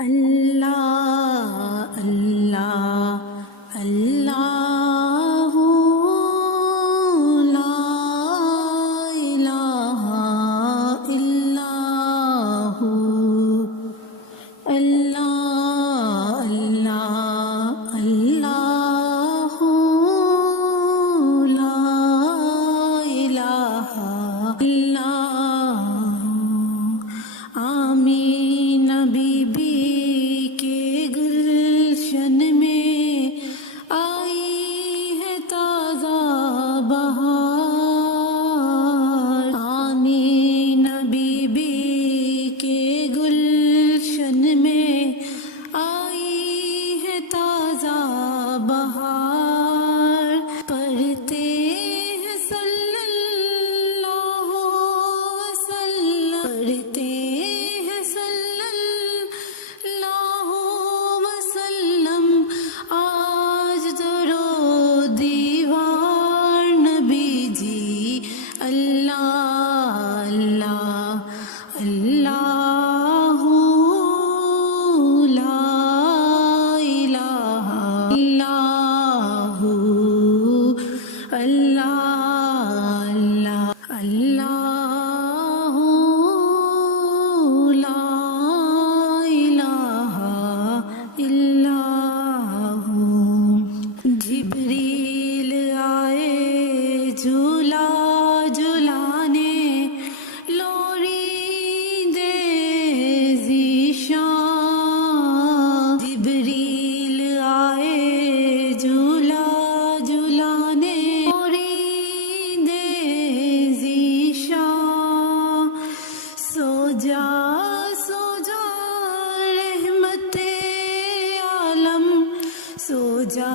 اللہ اللہ اللہ لا الہ الا ہو اللہ اللہ اللہ لا الہ الا آمین بی بی کے گلشن میں آئی ہے تازہ بہار آمین بی بی کے گلشن میں آئی ہے تازہ بہار پڑھتے ہیں صلی اللہ وسلم پڑھتے ہیں صلی اللہ وسلم آج درو دیوار نبی جی اللہ اللہ اللہ لا الہ الا ہو اللہ اللہ اللہ لا الہ الا ہو جبریل آئے جھولا جھلانے لوری دے ذیشان جبریل آئے جھولا جھلانے لوری دے ذیشان سو جا رحمت عالم سو جا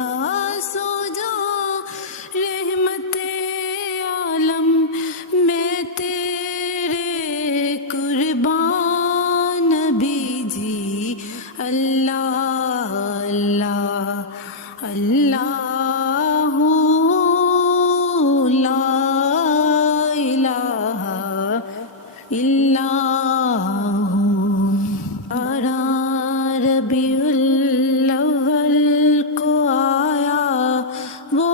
رحمت عالم میں تیرے قربان نبی جی اللہ اللہ اللہ لا الہ الا ہو ربیع الاول کو آیا وہ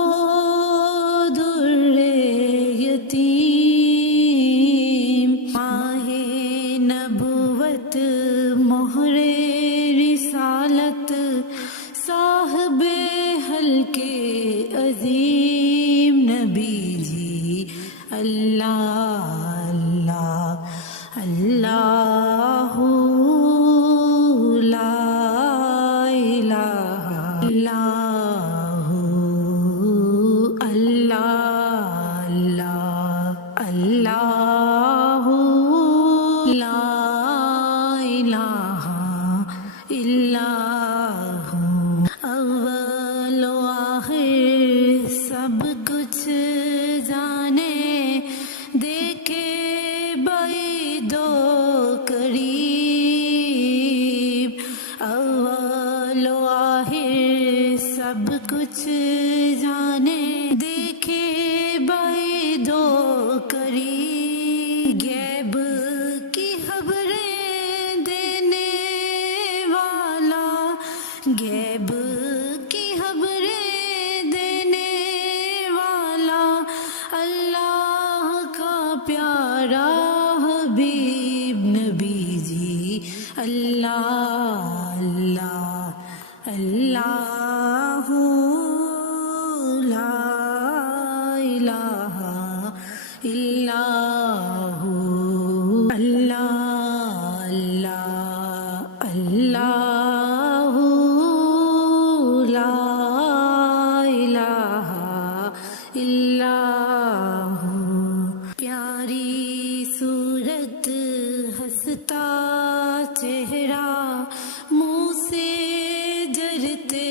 در یتیم ماہ نبوت مہر رسالت صاحب حلقے عظیم نبی جی اللہ اللہ اللہ لا الہ الا ہو اللہ اللہ اللہ لا الہ الا ہو اول و آخر سب کچھ جانے دیکھے بعید و قریب اول و آخر سب کچھ جانے دیکھے بعید و قریب غیب کی خبریں دینے والا غیب کی خبریں دینے والا اللہ کا پیارا حبیب نبی جی اللہ اللہ اللہ لا الہ الا ہو اللہ اللہ اللہ لا الہ الا ہو پیاری صورت ہنستا چہرہ منہ سے جرتے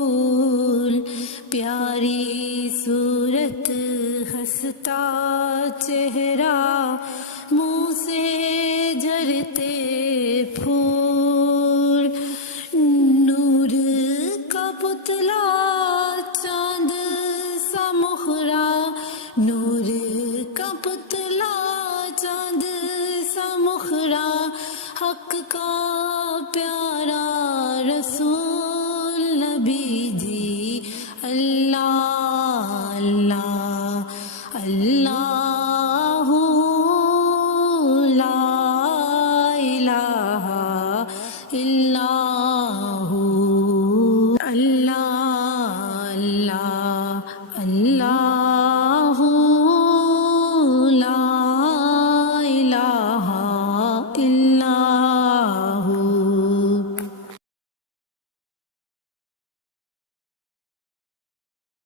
پھول پیاری صورت ہنستا چہرہ منہ سے جرتے پھول نور کا پتلا چاند سا مخرا نور کا پتلا چاند سا مخرا حق کا پیارا رسول نبی جی اللہ اللہ اللہ